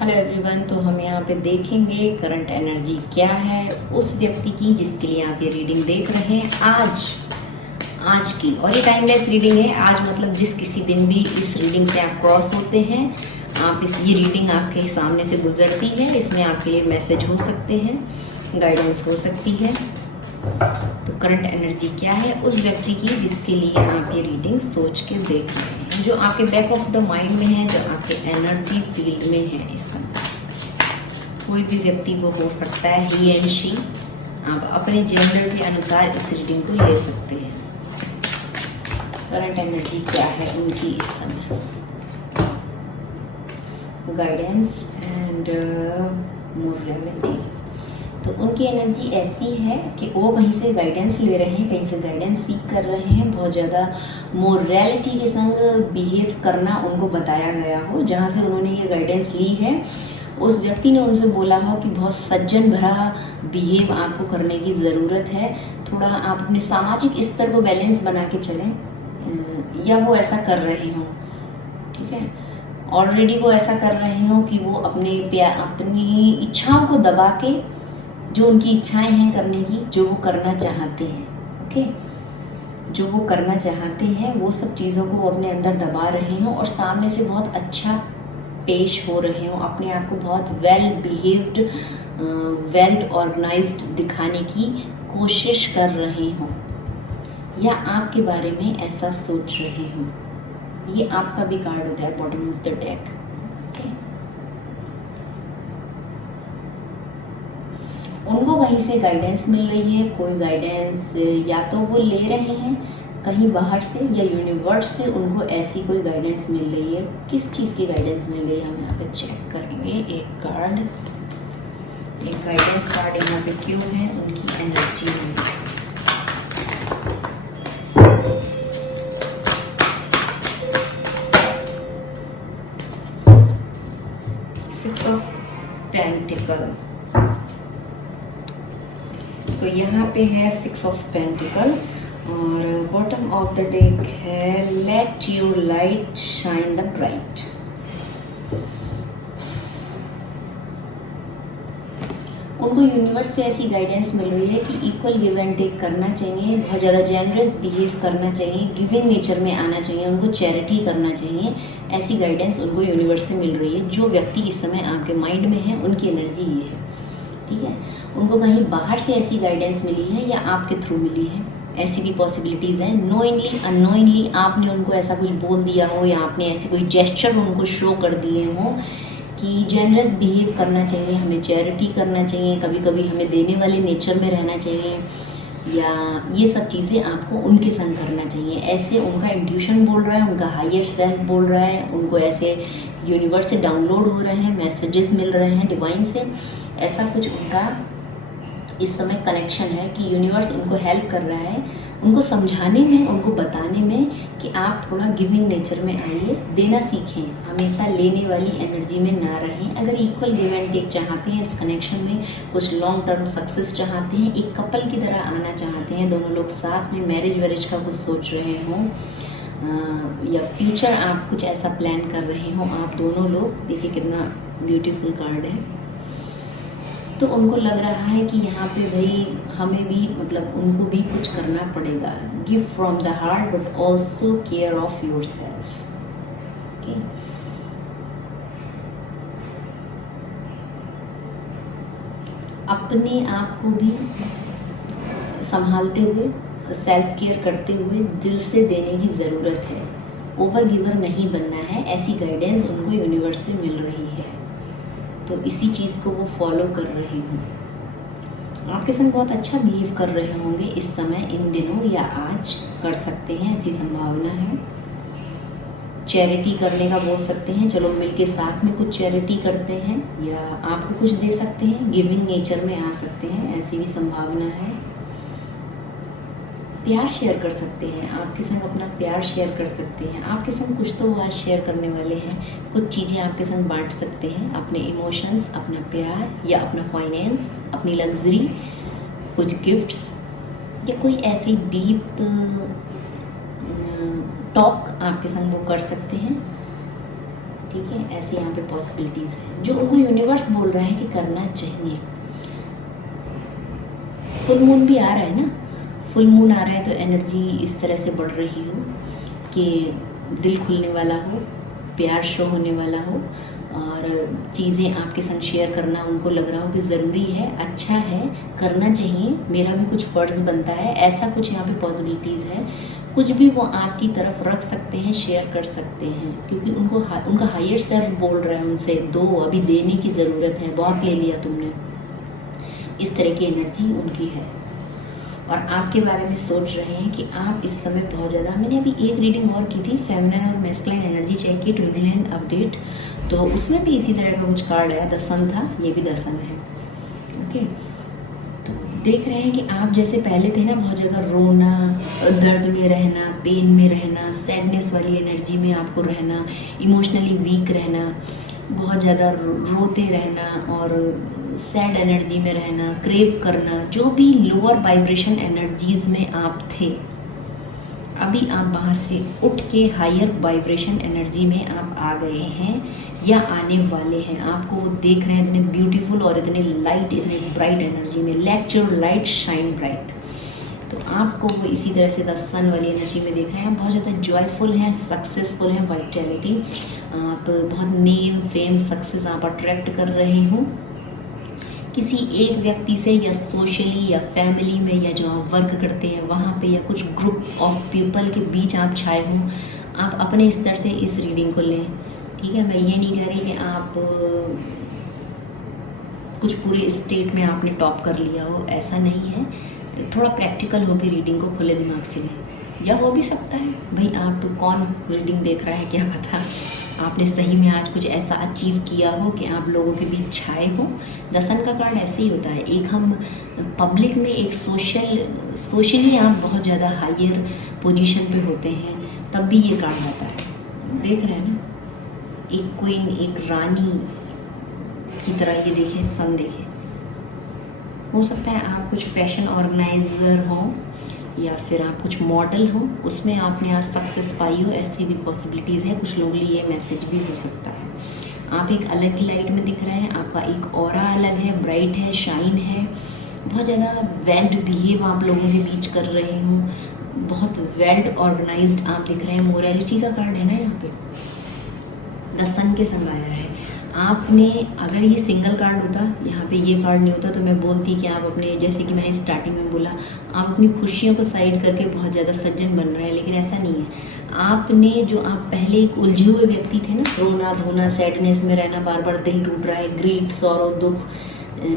Hello everyone. तो हम यहाँ पे देखेंगे करंट एनर्जी क्या है उस व्यक्ति की जिसके लिए आप ये रीडिंग देख रहे हैं आज की। और ये टाइमलेस रीडिंग है। आज मतलब जिस किसी दिन भी इस रीडिंग से आप क्रॉस होते हैं, आप ये रीडिंग आपके सामने से गुजरती है। इसमें आपके लिए मैसेज हो सकते हैं, गाइडेंस हो सकती है। तो करंट एनर्जी क्या है उस व्यक्ति की जिसके लिए आप ये रीडिंग सोच के देख रहे हैं, जो आपके बैक ऑफ द माइंड में है, जो आपके एनर्जी फील्ड में है। इस समय कोई भी व्यक्ति वो हो सकता है, ही एंड शी। आप अपने जेंडर के अनुसार इस रीडिंग को ले सकते हैं। करंट एनर्जी क्या है उनकी इस समय, गाइडेंस एंड मोरलिटी। तो उनकी एनर्जी ऐसी है कि वो कहीं से गाइडेंस ले रहे हैं, कहीं से गाइडेंस सीख कर रहे हैं। बहुत ज़्यादा मोरलिटी के संग बिहेव करना उनको बताया गया हो। जहाँ से उन्होंने ये गाइडेंस ली है, उस व्यक्ति ने उनसे बोला हो कि बहुत सज्जन भरा बिहेव आपको करने की ज़रूरत है। थोड़ा आप अपने सामाजिक स्तर को बैलेंस बना के चलें, या वो ऐसा कर रहे हों। ठीक है, ऑलरेडी वो ऐसा कर रहे हों कि वो अपनी इच्छाओं को दबा के, जो उनकी इच्छाएं हैं करने की, जो वो करना चाहते हैं, ओके, जो वो करना चाहते हैं, वो सब चीज़ों को वो अपने अंदर दबा रहे हों और सामने से बहुत अच्छा पेश हो रहे हों, अपने आप को बहुत वेल बिहेव्ड, वेल ऑर्गेनाइज्ड दिखाने की कोशिश कर रहे हों, या आपके बारे में ऐसा सोच रहे हों। ये आपका भी कार्ड होता है बॉटम ऑफ द डेक। उनको कहीं से गाइडेंस मिल रही है। कोई गाइडेंस या तो वो ले रहे हैं कहीं बाहर से, या यूनिवर्स से उनको ऐसी कोई गाइडेंस मिल रही है। किस चीज़ की गाइडेंस मिल रही है हम यहाँ पे चेक करेंगे। एक गाइडेंस कार्ड यहाँ पे क्यों है उनकी एनर्जी में। Six of pentacle. तो यहाँ पे है सिक्स ऑफ पेंटिकल और बॉटम ऑफ द डेक है let your light shine the bright. उनको यूनिवर्स से ऐसी गाइडेंस मिल रही है कि इक्वल गिव एंड टेक करना चाहिए, बहुत ज़्यादा जेनरस बिहेव करना चाहिए, गिविंग नेचर में आना चाहिए, उनको चैरिटी करना चाहिए। ऐसी गाइडेंस उनको यूनिवर्स से मिल रही है। जो व्यक्ति इस समय आपके माइंड में है उनकी एनर्जी ये है। ठीक है, उनको कहीं बाहर से ऐसी गाइडेंस मिली है या आपके थ्रू मिली है, ऐसी भी पॉसिबिलिटीज़ हैं। नोइंगली अननोइंगली आपने उनको ऐसा कुछ बोल दिया हो, या आपने ऐसे कोई जेस्चर उनको शो कर दिए हो कि जेनरस बिहेव करना चाहिए, हमें चैरिटी करना चाहिए, कभी कभी हमें देने वाले नेचर में रहना चाहिए, या ये सब चीज़ें आपको उनके संग करना चाहिए। ऐसे उनका इंट्यूशन बोल रहा है, उनका हायर सेल्फ बोल रहा है, उनको ऐसे यूनिवर्स से डाउनलोड हो रहे हैं, मैसेजेस मिल रहे हैं डिवाइन से। ऐसा कुछ उनका इस समय कनेक्शन है कि यूनिवर्स उनको हेल्प कर रहा है, उनको समझाने में, उनको बताने में कि आप थोड़ा गिविंग नेचर में आइए, देना सीखें, हमेशा लेने वाली एनर्जी में ना रहें। अगर इक्वल गिव एंड टेक चाहते हैं इस कनेक्शन में, कुछ लॉन्ग टर्म सक्सेस चाहते हैं, एक कपल की तरह आना चाहते हैं, दोनों लोग साथ में मैरिज वैरिज का कुछ सोच रहे हों, या फ्यूचर आप कुछ ऐसा प्लान कर रहे हों आप दोनों लोग। देखिए कितना ब्यूटीफुल कार्ड है। तो उनको लग रहा है कि यहाँ पे भाई हमें भी, मतलब उनको भी कुछ करना पड़ेगा। Give from the heart but also care of your self. Okay, अपने आप को भी संभालते हुए, सेल्फ केयर करते हुए दिल से देने की ज़रूरत है। ओवर गिवर नहीं बनना है, ऐसी गाइडेंस उनको यूनिवर्स से मिल रही है। तो इसी चीज़ को वो फॉलो कर रहे हों। आपके संग बहुत अच्छा बिहेव कर रहे होंगे इस समय, इन दिनों, या आज कर सकते हैं, ऐसी संभावना है। चैरिटी करने का बोल सकते हैं, चलो मिलके साथ में कुछ चैरिटी करते हैं, या आपको कुछ दे सकते हैं, गिविंग नेचर में आ सकते हैं, ऐसी भी संभावना है। प्यार शेयर कर सकते हैं, आपके संग अपना प्यार शेयर कर सकते हैं। आपके संग कुछ तो वो आज शेयर करने वाले हैं, कुछ चीज़ें आपके संग बांट सकते हैं, अपने इमोशंस, अपना प्यार, या अपना फाइनेंस, अपनी लग्जरी, कुछ गिफ्ट्स, या कोई ऐसी डीप टॉक आपके संग वो कर सकते हैं। ठीक है, ऐसे यहाँ पे पॉसिबिलिटीज़ है जो उनको यूनिवर्स बोल रहा है कि करना चाहिए। फुल मून भी आ रहा है ना, फुल मून आ रहा है तो एनर्जी इस तरह से बढ़ रही हो कि दिल खुलने वाला हो, प्यार शो होने वाला हो और चीज़ें आपके संग शेयर करना उनको लग रहा हो कि ज़रूरी है, अच्छा है, करना चाहिए, मेरा भी कुछ फ़र्ज़ बनता है, ऐसा कुछ यहाँ पे पॉसिबिलिटीज़ है। कुछ भी वो आपकी तरफ रख सकते हैं, शेयर कर सकते हैं, क्योंकि उनका हायर सेल्फ बोल रहा है उनसे, दो, अभी देने की ज़रूरत है, बहुत ले लिया तुमने, इस तरह की एनर्जी उनकी है। और आपके बारे में सोच रहे हैं कि आप इस समय बहुत ज़्यादा, मैंने अभी एक रीडिंग और की थी, फेमिनिन और मैस्कुलाइन एनर्जी चेक की, ट्विन अपडेट, तो उसमें भी इसी तरह का कुछ कार्ड आया, द सन था, ये भी द सन है। ओके, तो देख रहे हैं कि आप जैसे पहले थे ना, बहुत ज़्यादा रोना, दर्द में रहना, पेन में रहना, सैडनेस वाली एनर्जी में आपको रहना, इमोशनली वीक रहना, बहुत ज़्यादा रोते रहना और सैड एनर्जी में रहना, क्रेव करना, जो भी लोअर वाइब्रेशन एनर्जीज में आप थे, अभी आप वहाँ से उठ के हायर वाइब्रेशन एनर्जी में आप आ गए हैं या आने वाले हैं। आपको वो देख रहे हैं इतने ब्यूटीफुल और इतने लाइट, इतने ब्राइट एनर्जी में, let your light shine bright. तो आपको वो इसी तरह से द सन वाली एनर्जी में देख रहे हैं। बहुत ज़्यादा जॉयफुल हैं, सक्सेसफुल हैं, वाइटैलिटी, आप बहुत नेम, फेम, सक्सेस आप अट्रैक्ट कर रहे हो किसी एक व्यक्ति से, या सोशली या फैमिली में, या जो आप वर्क करते हैं वहाँ पे, या कुछ ग्रुप ऑफ पीपल के बीच आप छाए हों। आप अपने स्तर से इस रीडिंग को लें, ठीक है। मैं ये नहीं कह रही कि आप कुछ पूरे स्टेट में आपने टॉप कर लिया हो, ऐसा नहीं है। थोड़ा प्रैक्टिकल होकर रीडिंग को खुले दिमाग से लें, या हो भी सकता है भाई आप कौन रीडिंग देख रहा है, क्या पता आपने सही में आज कुछ ऐसा अचीव किया हो कि आप लोगों के बीच छाए हो। द सन का कार्ड ऐसे ही होता है, एक हम पब्लिक में, एक सोशली आप बहुत ज़्यादा हायर पोजीशन पे होते हैं, तब भी ये कार्ड आता है। देख रहे हैं ना, एक क्वीन, एक रानी की तरह ये देखें, सन देखें। हो सकता है आप कुछ फैशन ऑर्गेनाइजर हो, या फिर आप कुछ मॉडल हो, उसमें आपने आज सक्सेस पाई हो, ऐसी भी पॉसिबिलिटीज़ है। कुछ लोगों के लिए ये मैसेज भी हो सकता है। आप एक अलग ही लाइट में दिख रहे हैं, आपका एक ऑरा अलग है, ब्राइट है, शाइन है, बहुत ज़्यादा वेल्ड बिहेव आप लोगों के बीच कर रहे हो, बहुत वेल्ड ऑर्गेनाइज्ड आप दिख रहे हैं। मोरालिटी का कार्ड है ना यहाँ पे, द सन के संग आया है। आपने, अगर ये सिंगल कार्ड होता, यहाँ पे ये कार्ड नहीं होता, तो मैं बोलती कि आप अपने, जैसे कि मैंने स्टार्टिंग में बोला, आप अपनी खुशियों को साइड करके बहुत ज़्यादा सज्जन बन रहे हैं, लेकिन ऐसा नहीं है। आपने जो, आप पहले एक उलझे हुए व्यक्ति थे ना, रोना धोना, सैडनेस में रहना, बार बार दिल टूट रहा है, ग्रीफ, सॉरो, दुख,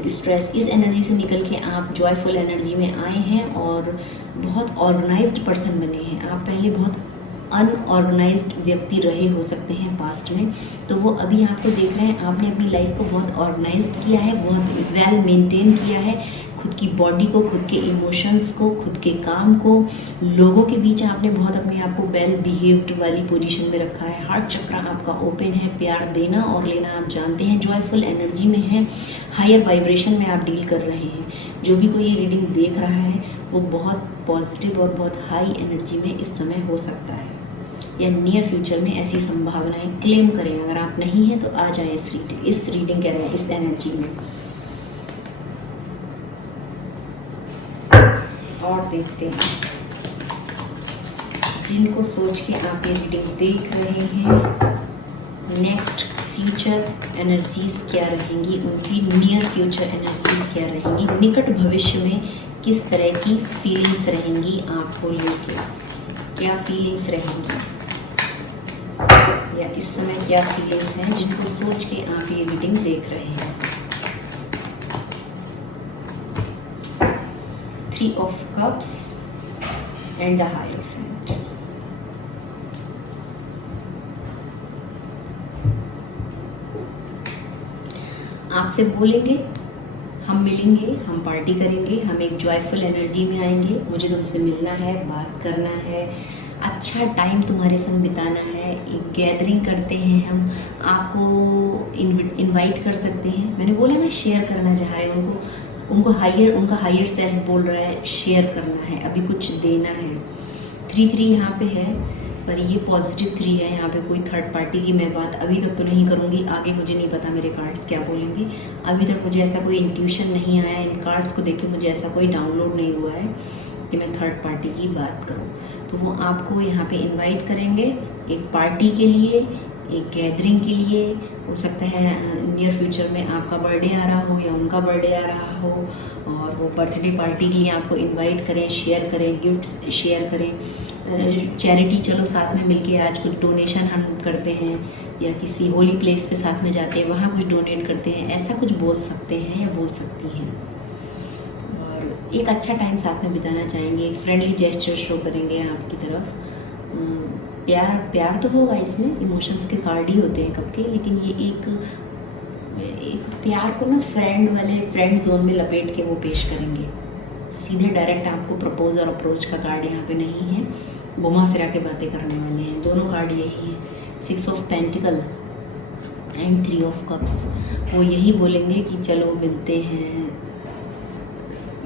स्ट्रेस, इस एनर्जी से निकल के आप जॉयफुल एनर्जी में आए हैं और बहुत ऑर्गेनाइज्ड पर्सन बने हैं। आप पहले बहुत अनऑर्गेनाइज्ड व्यक्ति रहे हो सकते हैं पास्ट में, तो वो अभी आपको देख रहे हैं, आपने अपनी लाइफ को बहुत ऑर्गेनाइज्ड किया है, बहुत वेल मेंटेन किया है, खुद की बॉडी को, खुद के इमोशंस को, खुद के काम को, लोगों के बीच आपने बहुत अपने आप को वेल बिहेव्ड वाली पोजीशन में रखा है। हार्ट चक्र आपका ओपन है, प्यार देना और लेना आप जानते हैं, जॉयफुल एनर्जी में है, हायर वाइब्रेशन में आप डील कर रहे हैं। जो भी कोई ये रीडिंग देख रहा है वो बहुत पॉजिटिव और बहुत हाई एनर्जी में इस समय हो सकता है, या नियर फ्यूचर में ऐसी संभावनाएं क्लेम करें। अगर आप नहीं हैं तो आ जाए इस रीडिंग कह रहे हैं, इस एनर्जी में। और देखते हैं जिनको सोच के आप ये रीडिंग देख रहे हैं, नेक्स्ट फ्यूचर एनर्जीज क्या रहेंगी उनकी, नियर फ्यूचर एनर्जीज क्या रहेंगी, निकट भविष्य में किस तरह की फीलिंग्स रहेंगी आपको लेके, क्या फीलिंग्स रहेंगी, या इस समय क्या फीलिंग्स हैं जिनको सोच के आप ये रीडिंग देख रहे हैं। 3 of cups and the hierophant. आपसे बोलेंगे, हम मिलेंगे, हम पार्टी करेंगे, हम एक जॉयफुल एनर्जी में आएंगे, मुझे तुमसे मिलना है, बात करना है, अच्छा टाइम तुम्हारे संग बिताना है, एक गैदरिंग करते हैं हम, आपको इनवाइट कर सकते हैं। मैंने बोला ना, शेयर करना चाह रहे हैं उनका हायर सेल्फ बोल रहा है शेयर करना है, अभी कुछ देना है। 3 यहाँ पे है, पर ये पॉजिटिव 3 है। यहाँ पे कोई थर्ड पार्टी की मैं बात अभी तक तो नहीं करूँगी, आगे मुझे नहीं पता मेरे कार्ड्स क्या बोलेंगे। अभी तक मुझे ऐसा कोई इंट्यूशन नहीं आया, इन कार्ड्स को देख के मुझे ऐसा कोई डाउनलोड नहीं हुआ है कि मैं थर्ड पार्टी की बात करूँ। तो वो आपको यहाँ पे इनवाइट करेंगे एक पार्टी के लिए, एक गैदरिंग के लिए। हो सकता है नियर फ्यूचर में आपका बर्थडे आ रहा हो या उनका बर्थडे आ रहा हो, और वो बर्थडे पार्टी के लिए आपको इनवाइट करें, शेयर करें, गिफ्ट्स शेयर करें, चैरिटी चलो साथ में मिलके आज कुछ डोनेशन हम करते हैं, या किसी होली प्लेस पे साथ में जाते हैं वहाँ कुछ डोनेट करते हैं, ऐसा कुछ बोल सकते हैं या बोल सकती हैं। और एक अच्छा टाइम साथ में बिताना चाहेंगे, एक फ्रेंडली जेस्चर शो करेंगे आपकी तरफ। प्यार तो होगा इसमें, इमोशंस के कार्ड ही होते हैं कब के, लेकिन ये एक प्यार को ना फ्रेंड जोन में लपेट के वो पेश करेंगे। सीधे डायरेक्ट आपको प्रपोज और अप्रोच का कार्ड यहाँ पे नहीं है, घुमा फिरा के बातें करने वाले हैं। दोनों कार्ड यही हैं, 6 of pentacle and 3 of cups. वो यही बोलेंगे कि चलो मिलते हैं,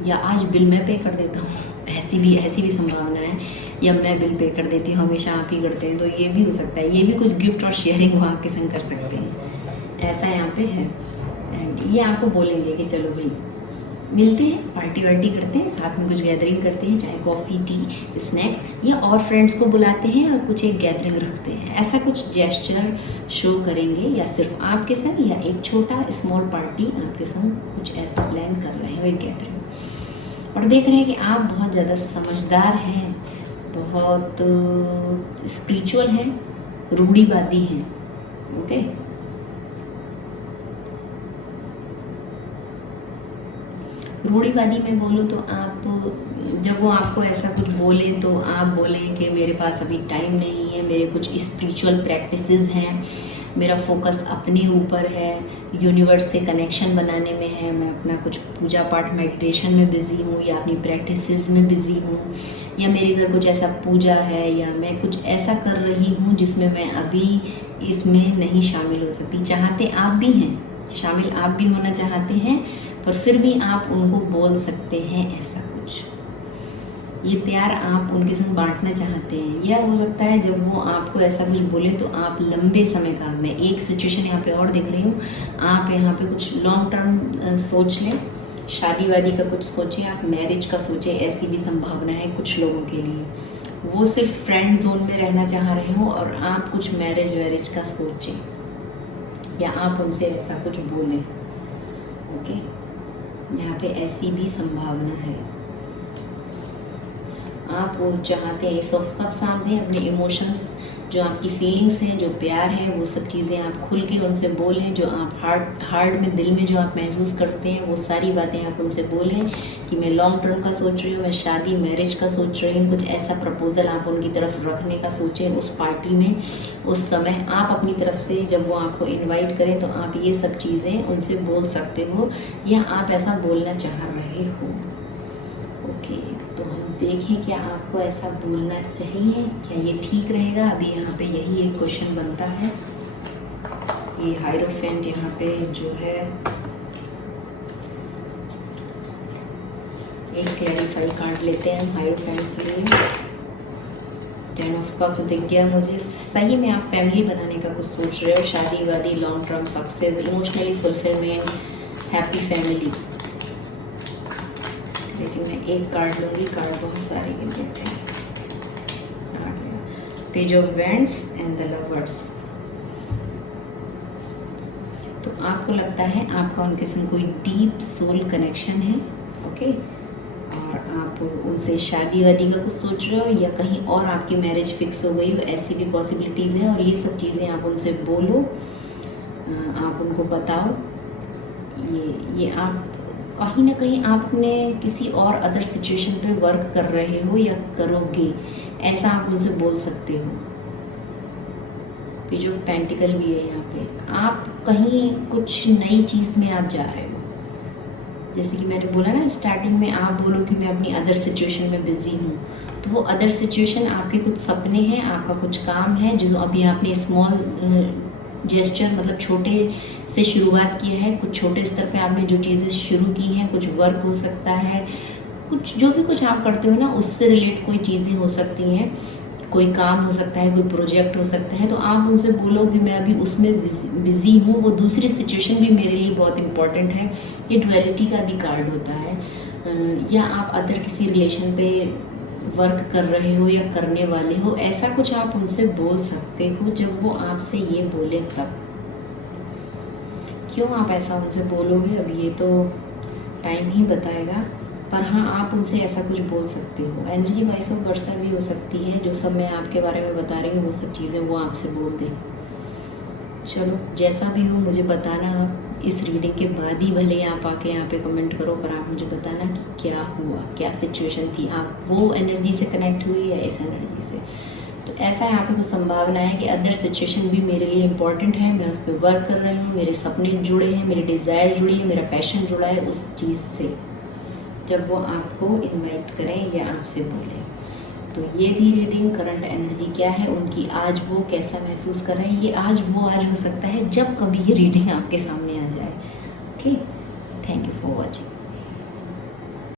या आज बिल मैं पे कर देता हूँ, ऐसी भी संभावना है, या मैं बिल पे कर देती हूँ, हमेशा आप ही करते हैं, तो ये भी हो सकता है। ये भी कुछ गिफ्ट और शेयरिंग वो आपके संग कर सकते हैं, ऐसा यहाँ पे है। एंड ये आपको बोलेंगे कि चलो भाई मिलते हैं, पार्टी वार्टी करते हैं, साथ में कुछ गैदरिंग करते हैं, चाहे कॉफ़ी, टी, स्नैक्स, या और फ्रेंड्स को बुलाते हैं और कुछ एक गैदरिंग रखते हैं। ऐसा कुछ जेस्चर शो करेंगे, या सिर्फ आपके संग, या एक छोटा स्मॉल पार्टी आपके संग कुछ ऐसा प्लान कर रहे हैं, एक गैदरिंग। और देख रहे हैं कि आप बहुत ज़्यादा समझदार हैं, बहुत स्पिरिचुअल हैं, रूढ़िवादी हैं। ओके, रूढ़िवादी में बोलूँ तो आप, जब वो आपको ऐसा कुछ बोले तो आप बोलें कि मेरे पास अभी टाइम नहीं है, मेरे कुछ स्पिरिचुअल प्रैक्टिसेस हैं, मेरा फोकस अपने ऊपर है, यूनिवर्स से कनेक्शन बनाने में है, मैं अपना कुछ पूजा पाठ मेडिटेशन में बिज़ी हूँ, या अपनी प्रैक्टिसेस में बिज़ी हूँ, या मेरे घर कुछ ऐसा पूजा है, या मैं कुछ ऐसा कर रही हूँ जिसमें मैं अभी इसमें नहीं शामिल हो सकती। चाहते आप भी हैं, शामिल आप भी होना चाहते हैं, पर फिर भी आप उनको बोल सकते हैं ऐसा कुछ। ये प्यार आप उनके संग बांटना चाहते हैं, या हो सकता है जब वो आपको ऐसा कुछ बोले तो आप लंबे समय का, मैं एक सिचुएशन यहाँ पे और देख रही हूँ, आप यहाँ पे कुछ लॉन्ग टर्म सोच लें, शादी वादी का कुछ सोचें, आप मैरिज का सोचें, ऐसी भी संभावना है कुछ लोगों के लिए। वो सिर्फ फ्रेंड जोन में रहना चाह रहे हो और आप कुछ मैरिज वैरिज का सोचें, या आप उनसे ऐसा कुछ बोलें। ओके, यहाँ पे ऐसी भी संभावना है। आप वो चाहते हैं, 6 ऑफ कप सामने अपने इमोशंस, जो आपकी फीलिंग्स हैं, जो प्यार है, वो सब चीज़ें आप खुल के उनसे बोलें। जो आप हार्ट में, दिल में जो आप महसूस करते हैं, वो सारी बातें आप उनसे बोलें कि मैं लॉन्ग टर्म का सोच रही हूँ, मैं शादी मैरिज का सोच रही हूँ। कुछ ऐसा प्रपोजल आप उनकी तरफ रखने का सोचें उस पार्टी में, उस समय। आप अपनी तरफ से जब वो आपको इन्वाइट करें तो आप ये सब चीज़ें उनसे बोल सकते हो, या आप ऐसा बोलना चाह रहे हो। ओके, तो हम देखें क्या आपको ऐसा बोलना चाहिए, क्या ये ठीक रहेगा। अभी यहाँ पे यही एक क्वेश्चन बनता है। ये हायरोफेंट यहाँ पे जो है, एक क्लैरिफाई कार्ड लेते हैं हम हायरोफेंट के लिए। 10 ऑफ कप्स दिख गया मुझे। सही में आप फैमिली बनाने का कुछ सोच रहे हो, शादी वादी, long term success, emotionally fulfilment, happy family. लेकिन मैं एक कार्ड लूँगी, कार्ड बहुत सारे गिन देते हैं। Page of wands and the lovers. तो आपको लगता है आपका उनके संग कोई डीप सोल कनेक्शन है। ओके, और आप उनसे शादी वादी का कुछ सोच रहे हो, या कहीं और आपकी मैरिज फिक्स हो गई हो, ऐसी भी पॉसिबिलिटीज़ हैं। और ये सब चीज़ें आप उनसे बोलो, आप उनको बताओ। ये आप कहीं ना कहीं आपने किसी और अदर सिचुएशन पे वर्क कर रहे हो या करोगे, ऐसा आप उनसे बोल सकते हो। पेज ऑफ पेंटिकल भी है यहाँ पे। आप कहीं कुछ नई चीज़ में आप जा रहे हो, जैसे कि मैंने बोला ना स्टार्टिंग में, आप बोलो कि मैं अपनी अदर सिचुएशन में बिजी हूँ, तो वो अदर सिचुएशन आपके कुछ सपने हैं, आपका कुछ काम है जो अभी आपने स्मॉल जेस्चर, मतलब छोटे से शुरुआत किया है। कुछ छोटे स्तर पे आपने जो चीज़ें शुरू की हैं, कुछ वर्क हो सकता है, कुछ जो भी कुछ आप करते हो ना, उससे रिलेट कोई चीज़ें हो सकती हैं। कोई काम हो सकता है, कोई प्रोजेक्ट हो सकता है, तो आप उनसे बोलो कि मैं अभी उसमें बिजी हूँ, वो दूसरी सिचुएशन भी मेरे लिए बहुत इंपॉर्टेंट है। ये डुअलिटी का भी कार्ड होता है। या आप अदर किसी रिलेशन पे वर्क कर रहे हो या करने वाले हो, ऐसा कुछ आप उनसे बोल सकते हो जब वो आपसे ये बोले तब। क्यों आप ऐसा उनसे बोलोगे अब ये तो टाइम ही बताएगा, पर हाँ आप उनसे ऐसा कुछ बोल सकते हो। एनर्जी वाइस ऑफ वर्षा भी हो सकती है, जो सब मैं आपके बारे में बता रही हूँ वो सब चीज़ें वो आपसे बोल दें। चलो जैसा भी हो मुझे बताना, आप इस रीडिंग के बाद ही भले आप आके यहाँ पे कमेंट करो, पर आप मुझे बताना कि क्या हुआ, क्या सिचुएशन थी, आप वो एनर्जी से कनेक्ट हुई या इस एनर्जी से। तो ऐसा यहाँ पे कुछ संभावना है कि अदर सिचुएशन भी मेरे लिए इम्पॉर्टेंट है, मैं उस पर वर्क कर रही हूँ, मेरे सपने जुड़े हैं, मेरी डिज़ायर जुड़ी है, मेरा पैशन जुड़ा है उस चीज़ से, जब वो आपको इनवाइट करें या आपसे बोलें। तो ये थी रीडिंग, करंट एनर्जी क्या है उनकी, आज वो कैसा महसूस कर रहे हैं। ये आज वो आज हो सकता है जब कभी ये रीडिंग आपके सामने आ जाए। Okay, thank you for watching.